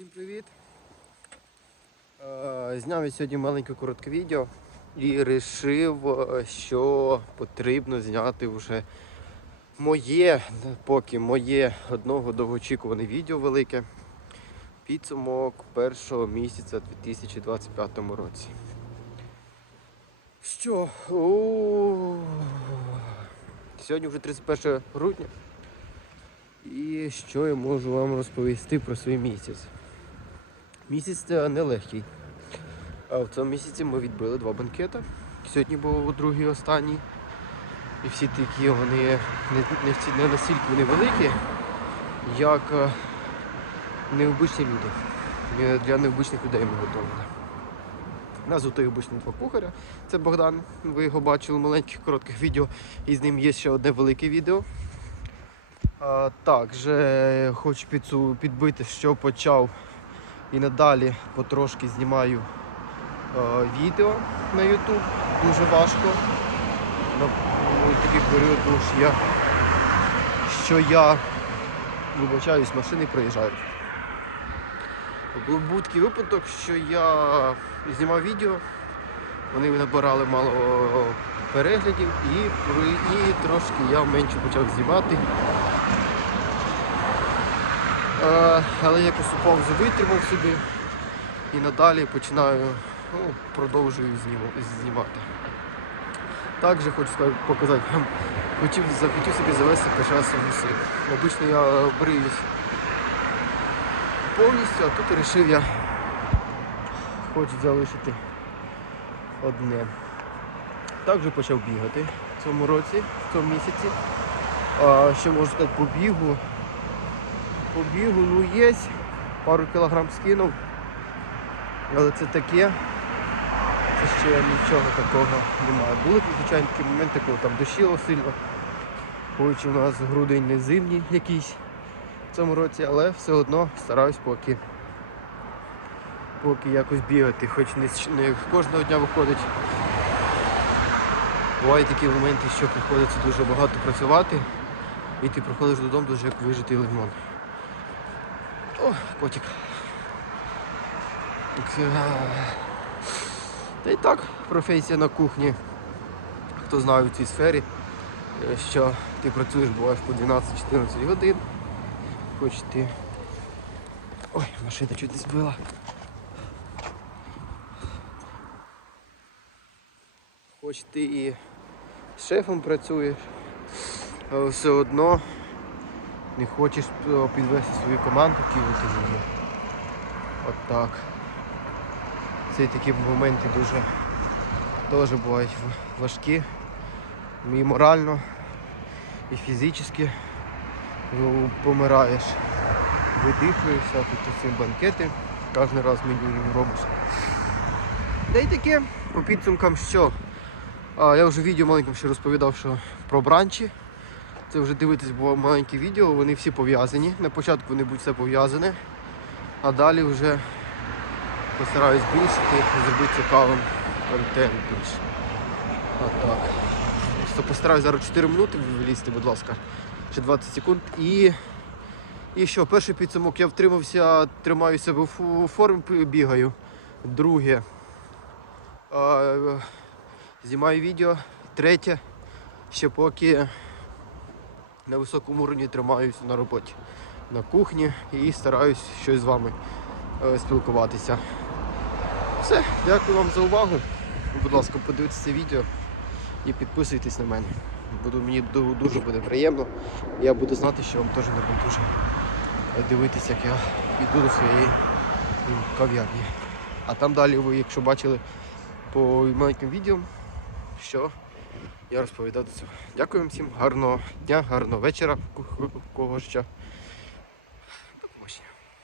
Всім привіт! Е, Зняв я сьогодні маленьке коротке відео і вирішив, е, що потрібно зняти вже моє, поки моє одного довгоочікуване відео велике. Підсумок першого місяця у 2025 році. Що? О, Сьогодні вже 31 грудня. І що я можу вам розповісти про свій місяць? Місяць нелегкий. А в цьому місяці ми відбили два банкети. Сьогодні був другий останній. І всі такі вони не, не, не настільки вони великі, як е, необичні люди. Е, Для необичних людей ми готували. У нас готує обичні два кухаря. Це Богдан. Ви його бачили в маленьких коротких відео. І з ним є ще одне велике відео. А, також е, хочу підбити, що почав і надалі потрошки знімаю е, відео на YouTube. Дуже важко. На такий період що я, що я вибачаюсь, машини проїжджають. Був такий випадок, що я знімав відео, вони набирали мало переглядів і, і трошки я менше почав знімати. Е, але якось паузу витримав собі і надалі починаю, ну, продовжую зніма- знімати. Також хочу показати, хотів, захотів собі завести перший син. Обично я бриюсь повністю, а тут вирішив я хочу залишити одне. Також почав бігати в цьому році, в цьому місяці. А, що можу сказати по бігу? По бігу, ну є, пару кілограм скинув. Але це таке. Це ще нічого такого немає. Були, звичайно, такі моменти, коли там дощило сильно. Хоч у нас грудень не зимній якийсь в цьому році, але все одно стараюсь поки, поки якось бігати, хоч не, не кожного дня виходить. Бувають такі моменти, що приходиться дуже багато працювати, і ти приходиш додому дуже як вижитий лимон. О, котик. Е, Та й так, професія на кухні. Хто знає в цій сфері, е, що ти працюєш буваєш по 12-14 годин. Хоч ти. Ой, машина чуть не збила. Хоч ти і з шефом працюєш, але все одно не хочеш е, підвести свою команду, кинути її. От так. Це такі моменти дуже теж бувають важкі. І морально, і фізично ну, помираєш. Видихуєшся, тут ці банкети, кожен раз меню робиш. Та й таке, по підсумкам що? Я вже відео маленькому ще розповідав, що про бранчі. Це вже дивитись було маленькі відео, вони всі пов'язані. На початку вони будуть все пов'язане, а далі вже постараюсь збільшити, зробити цікавим контент більше. Отак. Просто постараюсь зараз 4 минути влізти, будь ласка, ще 20 секунд. І, і що, перший підсумок я втримався, тримаю себе формі, бігаю. Друге. Знімаю відео. Третє. Ще поки на високому рівні тримаюся на роботі на кухні і стараюсь щось з вами е, спілкуватися. Все, дякую вам за увагу. Будь ласка, подивіться це відео і підписуйтесь на мене. Буду, мені дуже буде приємно. Я буду знати, що вам теж не дуже дивитися, як я йду до своєї кав'ярні. А там далі ви, якщо бачили по маленьким відео, що я розповідав. Дякую всім, гарного дня, гарного вечора, кого ще.